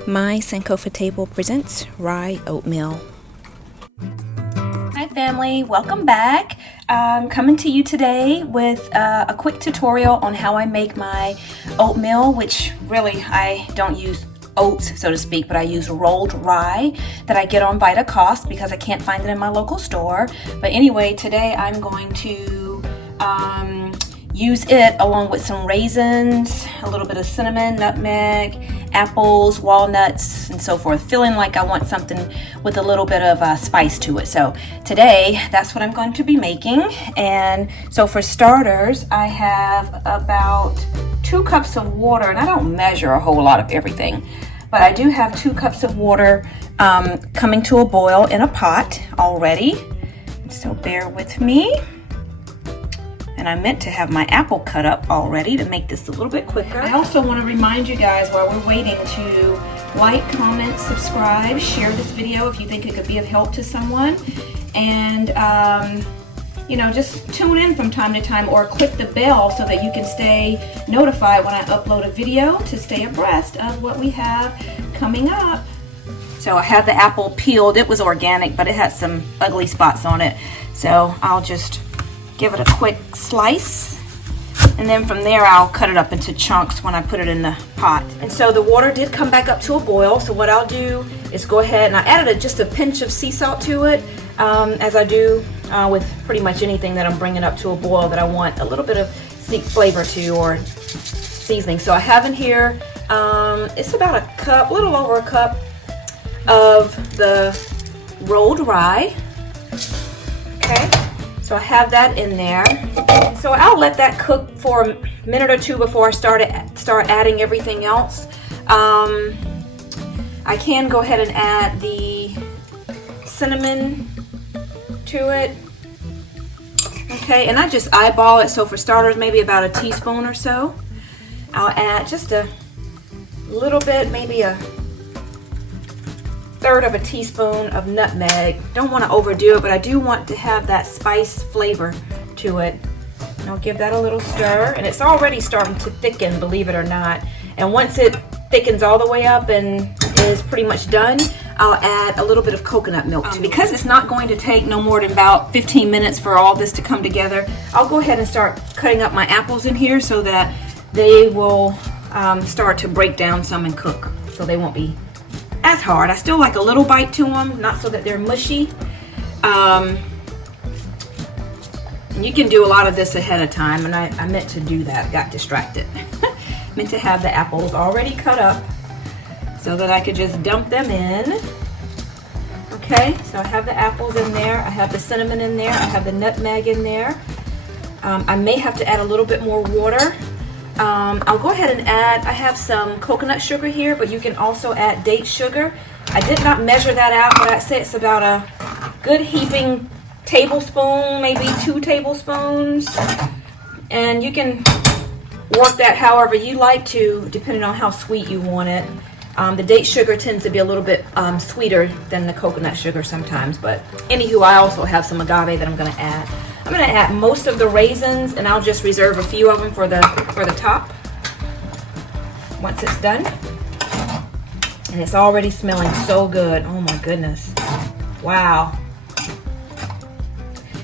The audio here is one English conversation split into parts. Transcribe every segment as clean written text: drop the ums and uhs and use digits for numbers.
My Sankofa table presents Rye Oatmeal. Hi family, welcome back. I'm coming to you today with a quick tutorial on how I make my oatmeal, which really I don't use oats, so to speak, but I use rolled rye that I get on Vita Cost because I can't find it in my local store. But anyway, today I'm going to use it along with some raisins, a little bit of cinnamon, nutmeg, apples, walnuts, and so forth, feeling like I want something with a little bit of spice to it. So today, that's what I'm going to be making. And so for starters, I have about 2 cups of water, and I don't measure a whole lot of everything, but I do have 2 cups of water coming to a boil in a pot already. So bear with me. And I meant to have my apple cut up already to make this a little bit quicker. I also want to remind you guys while we're waiting to like, comment, subscribe, share this video if you think it could be of help to someone. And you know, just tune in from time to time or click the bell so that you can stay notified when I upload a video to stay abreast of what we have coming up. So I have the apple peeled. It was organic, but it had some ugly spots on it. So I'll just give it a quick slice, and then from there I'll cut it up into chunks when I put it in the pot. And so the water did come back up to a boil, so what I'll do is go ahead and I added just a pinch of sea salt to it, as I do with pretty much anything that I'm bringing up to a boil that I want a little bit of flavor to or seasoning. So I have in here, it's about a cup, a little over a cup of the rolled rye. Okay. So I have that in there. So I'll let that cook for a minute or two before I start adding everything else. I can go ahead and add the cinnamon to it. Okay, and I just eyeball it. So for starters, maybe about a teaspoon or so. I'll add just a little bit, maybe a 1/3 of a teaspoon of nutmeg. Don't want to overdo it, but I do want to have that spice flavor to it. And I'll give that a little stir, and it's already starting to thicken, believe it or not. And once it thickens all the way up and is pretty much done, I'll add a little bit of coconut milk to it. Because it's not going to take no more than about 15 minutes for all this to come together, I'll go ahead and start cutting up my apples in here so that they will start to break down some and cook, so they won't be as hard. I still like a little bite to them, not so that they're mushy. And you can do a lot of this ahead of time, and I meant to do that, got distracted. Meant to have the apples already cut up so that I could just dump them in. Okay, so I have the apples in there, I have the cinnamon in there, I have the nutmeg in there. I may have to add a little bit more water. I'll go ahead and add, I have some coconut sugar here, but you can also add date sugar. I did not measure that out, but I'd say it's about a good heaping tablespoon, maybe 2 tablespoons. And you can work that however you like to, depending on how sweet you want it. The date sugar tends to be a little bit sweeter than the coconut sugar sometimes, but anywho, I also have some agave that I'm going to add. I'm going to add most of the raisins, and I'll just reserve a few of them for the top once it's done. And it's already smelling so good. Oh my goodness. Wow.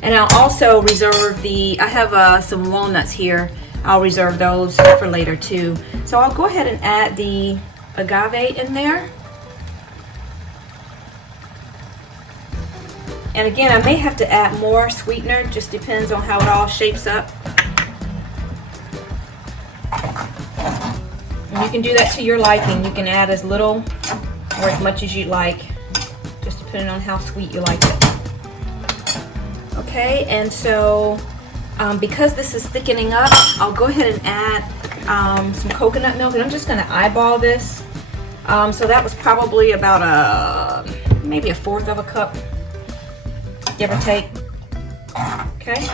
And I'll also reserve I have some walnuts here. I'll reserve those for later too. So I'll go ahead and add the agave in there. And again, I may have to add more sweetener, just depends on how it all shapes up. And you can do that to your liking. You can add as little or as much as you like, just depending on how sweet you like it. Okay, and so because this is thickening up, I'll go ahead and add some coconut milk, and I'm just going to eyeball this. So that was probably about maybe a 1/4 of a cup, give or take. Okay,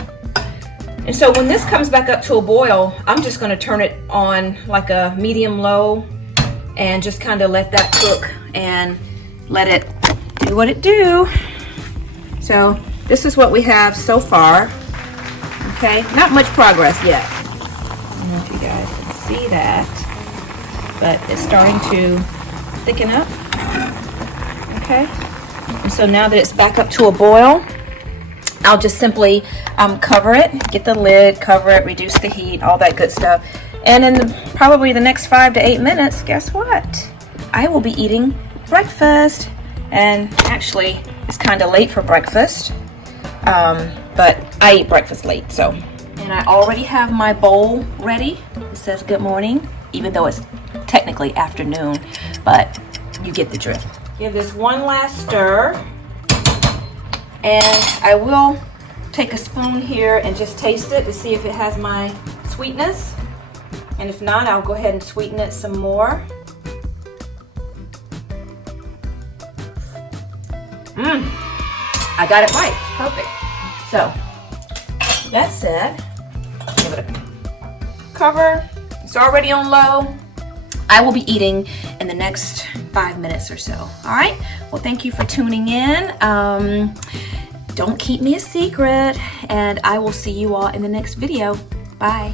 and so when this comes back up to a boil, I'm just going to turn it on like a medium-low and just kind of let that cook and let it do what it do. So this is what we have so far. Okay, not much progress yet. I don't know if you guys can see that, but it's starting to thicken up. Okay. And so now that it's back up to a boil, I'll just simply cover it, get the lid, cover it, reduce the heat, all that good stuff. And in probably the next 5 to 8 minutes, guess what? I will be eating breakfast. And actually, it's kind of late for breakfast, but I eat breakfast late, so. And I already have my bowl ready. It says good morning, even though it's technically afternoon, but you get the drift. Give this one last stir, and I will take a spoon here and just taste it to see if it has my sweetness, and if not, I'll go ahead and sweeten it some more. I got it right. Perfect. So, that said, give it a cover. It's already on low. I will be eating in the next 5 minutes or so. All right? Well, thank you for tuning in. Don't keep me a secret, and I will see you all in the next video. Bye.